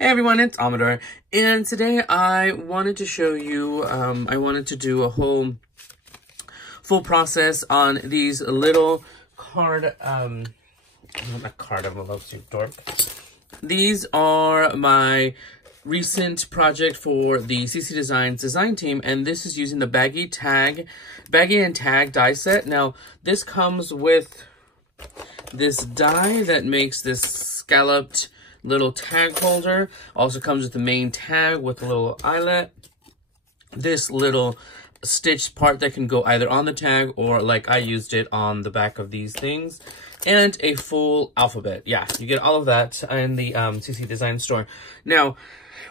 Hey everyone, it's Amador, and today I wanted to show you, I wanted to do a whole full process on these little card, not card, I'm a little too dork. These are my recent project for the CC Designs design team, and this is using the baggy and tag die set. Now, this comes with this die that makes this scalloped little tag holder. Also comes with the main tag with a little eyelet. This little stitched part that can go either on the tag or like I used it on the back of these things. And a full alphabet. Yeah, you get all of that in the CC Design store. Now,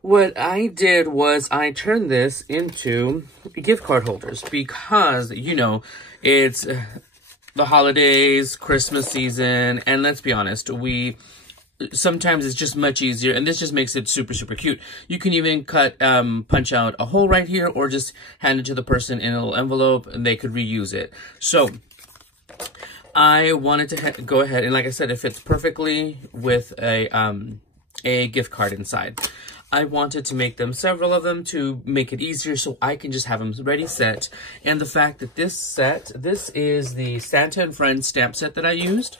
what I did was I turned this into gift card holders because, you know, it's the holidays, Christmas season, and let's be honest, sometimes it's just much easier, and this just makes it super, super cute. You can even punch out a hole right here, or just hand it to the person in a little envelope, and they could reuse it. So, I wanted to go ahead, and like I said, it fits perfectly with a gift card inside. I wanted to make them, several of them, to make it easier so I can just have them ready set. And the fact that this is the Santa and Friends stamp set that I used.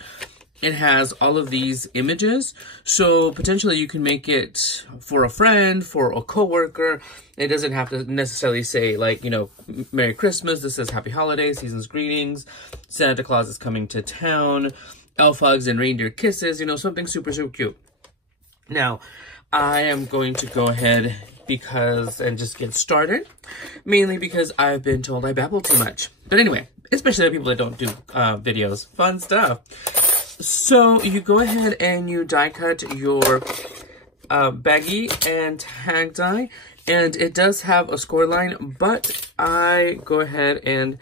It has all of these images, so potentially you can make it for a friend, for a coworker. It doesn't have to necessarily say, like, you know, Merry Christmas. This says Happy Holidays, Season's Greetings, Santa Claus is coming to town, elf hugs and reindeer kisses, you know, something super, super cute. Now, I am going to go ahead and just get started, mainly because I've been told I babble too much. But anyway, especially the people that don't do videos, fun stuff. So you go ahead and you die cut your baggy and tag die, and it does have a score line, but I go ahead and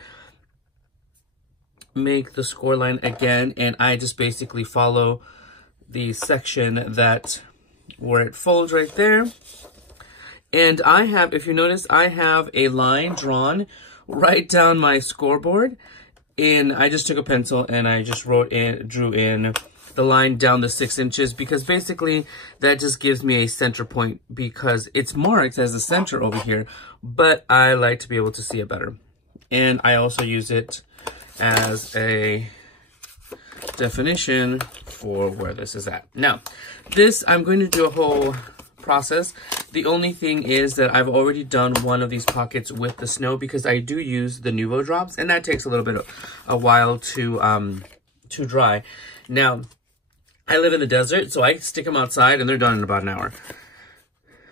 make the score line again, and I just basically follow the section where it folds right there. And I have, if you notice, I have a line drawn right down my scoreboard. And I just took a pencil and I just drew in the line down the 6 inches, because basically that just gives me a center point, because it's marked as a center over here, but I like to be able to see it better. And I also use it as a definition for where this is at. Now, this, I'm going to do a whole process. The only thing is that I've already done one of these pockets with the snow, because I do use the Nuvo drops, and that takes a little bit of a while to dry. Now, I live in the desert, so I stick them outside and they're done in about an hour.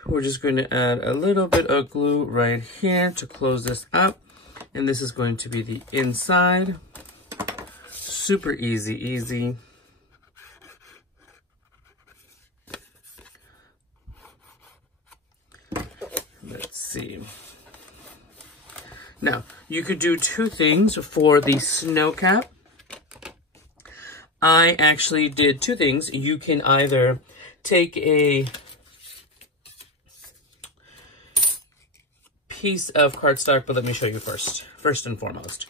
We're just going to add a little bit of glue right here to close this up, and this is going to be the inside. Super easy. Let's see. Now, you could do two things for the snow cap. I actually did two things. You can either take a piece of cardstock, but let me show you first and foremost.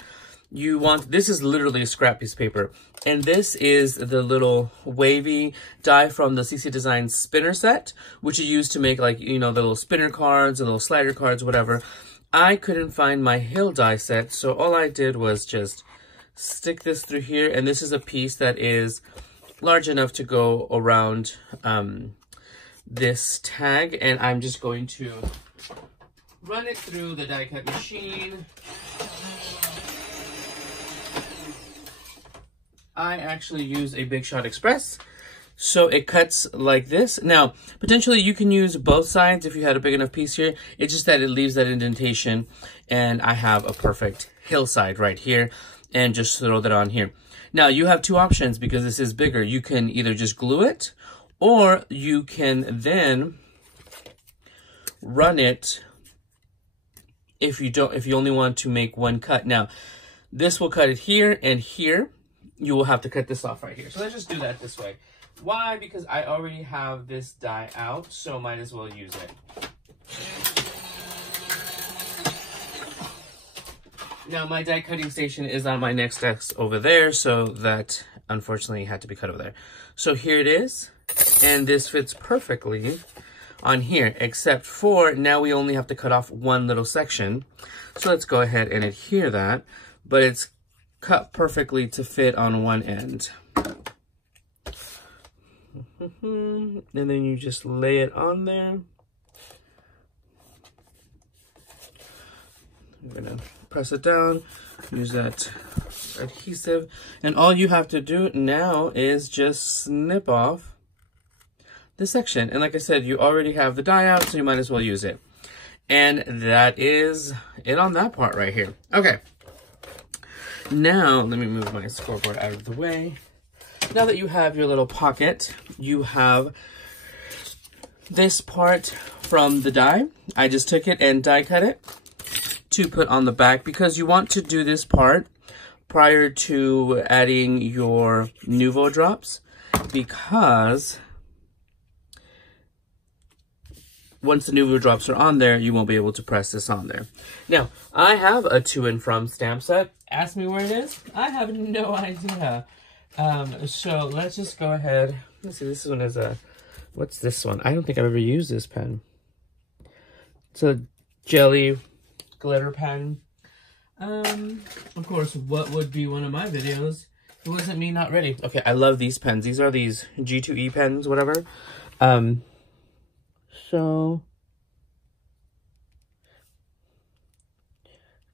This is literally a scrap piece of paper, and this is the little wavy die from the CC Designs spinner set, which you use to make, like, you know, the little spinner cards, the little slider cards, whatever. I couldn't find my hill die set, so all I did was just stick this through here, and this is a piece that is large enough to go around this tag, and I'm just going to run it through the die cut machine. I actually use a Big Shot Express, so it cuts like this. Now, potentially you can use both sides if you had a big enough piece here. It's just that it leaves that indentation, and I have a perfect hillside right here, and just throw that on here. Now, you have two options because this is bigger. You can either just glue it, or you can then run it if you only want to make one cut. Now, this will cut it here and here. You will have to cut this off right here. So let's just do that this way. Why? Because I already have this die out, so might as well use it. Now, my die cutting station is on my next desk over there, so that unfortunately had to be cut over there. So here it is, and this fits perfectly on here, except for now we only have to cut off one little section. So let's go ahead and adhere that, but it's cut perfectly to fit on one end. And then you just lay it on there. I'm gonna press it down, use that adhesive, and all you have to do now is just snip off this section. And like I said, you already have the die out, so you might as well use it. And that is it on that part right here. Okay, now let me move my scoreboard out of the way. Now that you have your little pocket, you have this part from the die. I just took it and die cut it to put on the back, because you want to do this part prior to adding your Nuvo drops, because once the Nuvo drops are on there, you won't be able to press this on there. Now, I have a to and from stamp set. Ask me where it is. I have no idea. So let's just go ahead. Let's see, this one is a, what's this one? I don't think I've ever used this pen. It's a jelly glitter pen. Of course, what would be one of my videos? It wasn't me not ready. Okay, I love these pens. These are these G2E pens, whatever. So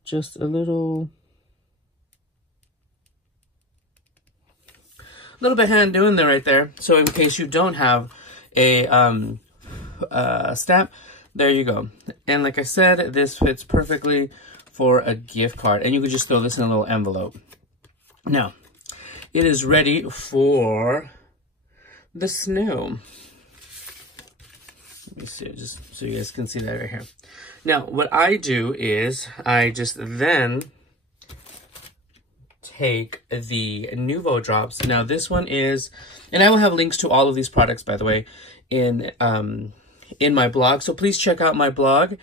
just a little bit of hand doing there right there. So in case you don't have a stamp, there you go. And like I said, this fits perfectly for a gift card, and you could just throw this in a little envelope. Now, it is ready for the snow. Let me see, just so you guys can see that right here. Now, what I do is I just then take the Nuvo drops. Now, this one is, and I will have links to all of these products, by the way, in my blog. So please check out my blog.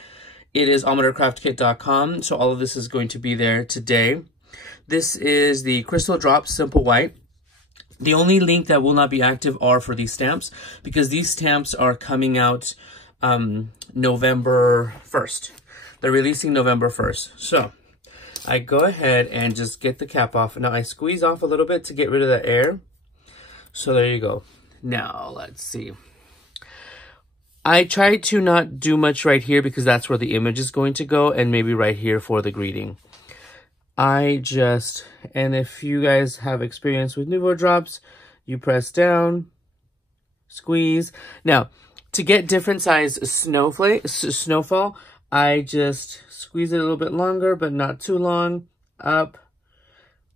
It is almadercraftkit.com. So all of this is going to be there today. This is the Crystal Drops Simple White. The only link that will not be active are for these stamps, because these stamps are coming out November 1st. They're releasing November 1st. So I go ahead and just get the cap off. Now I squeeze off a little bit to get rid of the air. So there you go. Now let's see. I try to not do much right here because that's where the image is going to go, and maybe right here for the greeting. And if you guys have experience with Nuvo drops, you press down, squeeze. Now, to get different size snowfall, I just squeeze it a little bit longer, but not too long, up.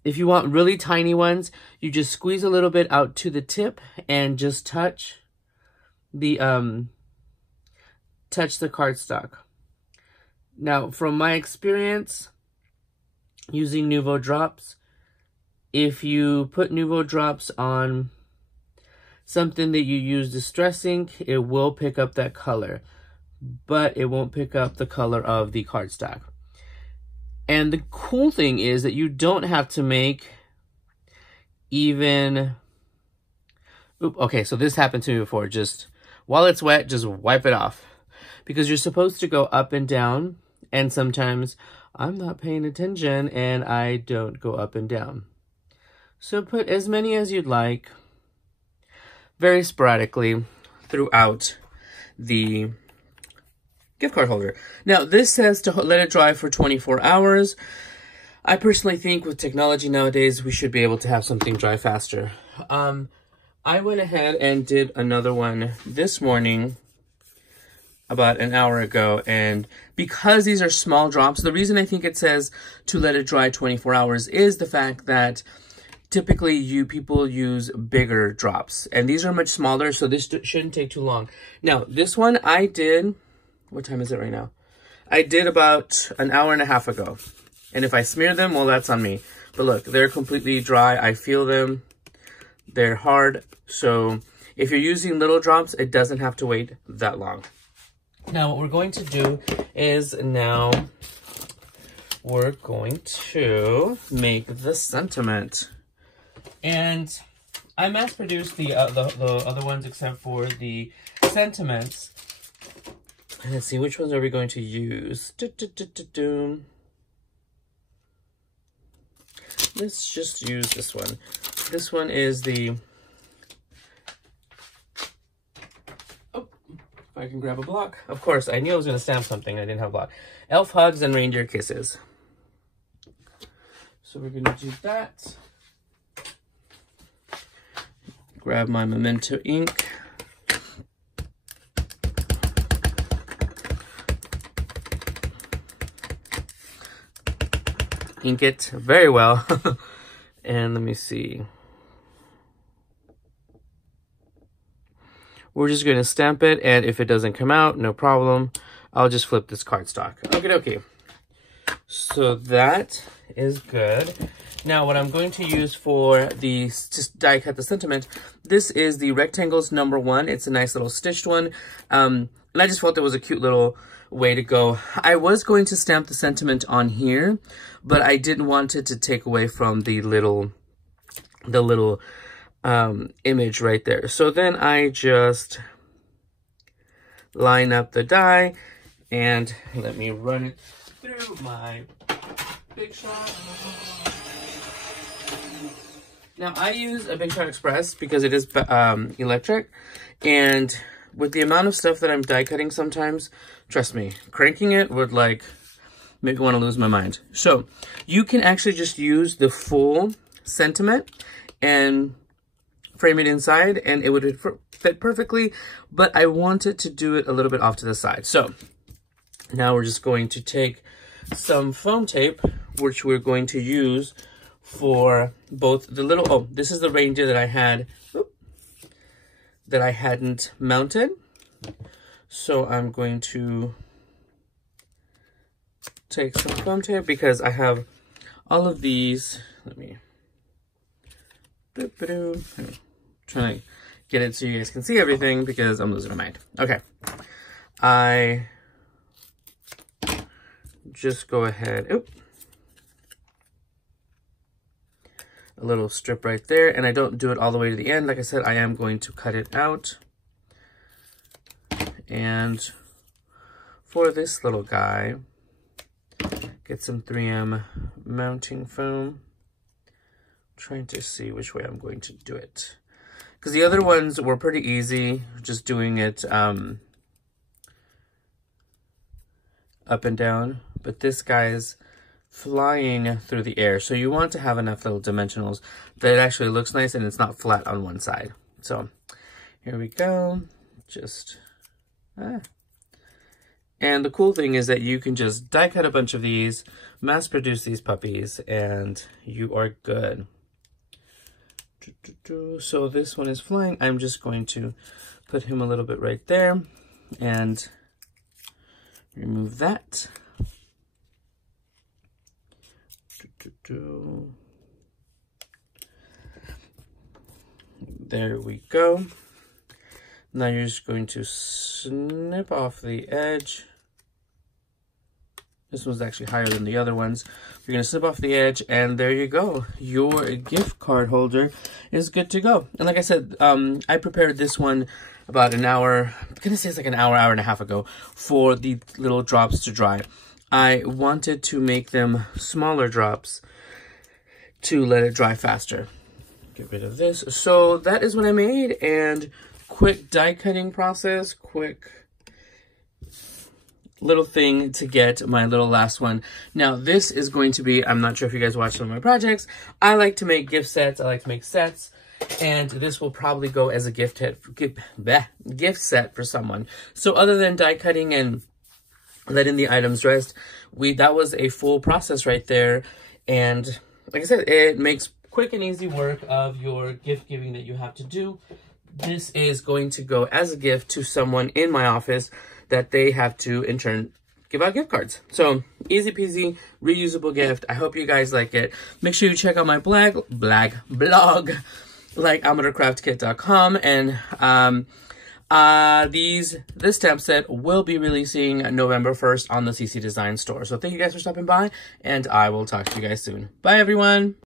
If you want really tiny ones, you just squeeze a little bit out to the tip and just touch the cardstock. Now, from my experience using Nuvo drops, if you put Nuvo drops on something that you use Distress ink, it will pick up that color, but it won't pick up the color of the cardstock. And the cool thing is that you don't have to make even... okay, so this happened to me before. Just while it's wet, just wipe it off, because you're supposed to go up and down, and sometimes I'm not paying attention and I don't go up and down. So put as many as you'd like, very sporadically throughout the gift card holder. Now, this says to let it dry for 24 hours. I personally think with technology nowadays, we should be able to have something dry faster. I went ahead and did another one this morning, about an hour ago, and because these are small drops, the reason I think it says to let it dry 24 hours is the fact that typically people use bigger drops, and these are much smaller, so this shouldn't take too long. Now, this one I did, what time is it right now? I did about an hour and a half ago, and if I smear them, well, that's on me. But look, they're completely dry. I feel them. They're hard, so if you're using little drops, it doesn't have to wait that long. Now, what we're going to do is we're going to make the sentiment. And I mass-produced the other ones except for the sentiments. Let's see, which ones are we going to use? Let's just use this one. This one is the... Oh, if I can grab a block. Of course, I knew I was going to stamp something. I didn't have a block. Elf Hugs and Reindeer Kisses. So we're going to do that. Grab my Memento ink. Ink it very well. And let me see. We're just going to stamp it, and if it doesn't come out, no problem. I'll just flip this cardstock. Okay. So that is good. Now what I'm going to use for the just die cut the sentiment, this is the Rectangles #1. It's a nice little stitched one. And I just felt it was a cute little way to go. I was going to stamp the sentiment on here, but I didn't want it to take away from the little image right there. So then I just line up the die, and let me run it through my Big Shot. Now I use a Big Shot Express because it is electric, and with the amount of stuff that I'm die cutting sometimes, trust me, cranking it would like make me want to lose my mind. So you can actually just use the full sentiment and frame it inside, and it would fit perfectly, but I wanted to do it a little bit off to the side. So now we're just going to take some foam tape, which we're going to use for both the little, oh, this is the reindeer that I had, that I hadn't mounted. So I'm going to take some foam tape because I have all of these. Let me, trying to get it so you guys can see everything because I'm losing my mind. Okay, I just go ahead, a little strip right there, and I don't do it all the way to the end. Like I said, I am going to cut it out. And for this little guy, get some 3M mounting foam. Trying to see which way I'm going to do it, because the other ones were pretty easy, just doing it up and down, but this guy's flying through the air, so you want to have enough little dimensionals that it actually looks nice and it's not flat on one side. So here we go, just and the cool thing is that you can just die cut a bunch of these, mass produce these puppies, and you are good. So this one is flying. I'm just going to put him a little bit right there and remove that. There we go. Now you're just going to snip off the edge. This one's actually higher than the other ones. You're going to snip off the edge, and there you go. Your gift card holder is good to go. And like I said, I prepared this one about an hour, I'm going to say it's like an hour, hour and a half ago, for the little drops to dry. I wanted to make them smaller drops to let it dry faster. Get rid of this. So that is what I made, and quick die cutting process, quick little thing to get my little last one. Now this is going to be, I'm not sure if you guys watch some of my projects, I like to make gift sets, I like to make sets, and this will probably go as a gift set for someone. So other than die cutting and letting the items rest, that was a full process right there. And like I said, it makes quick and easy work of your gift giving that you have to do. This is going to go as a gift to someone in my office that they have to, in turn, give out gift cards. So, easy peasy, reusable gift. I hope you guys like it. Make sure you check out my blog, like AmadorCraftKit.com. And this stamp set will be releasing November 1st on the CC Design store. So, thank you guys for stopping by, and I will talk to you guys soon. Bye, everyone.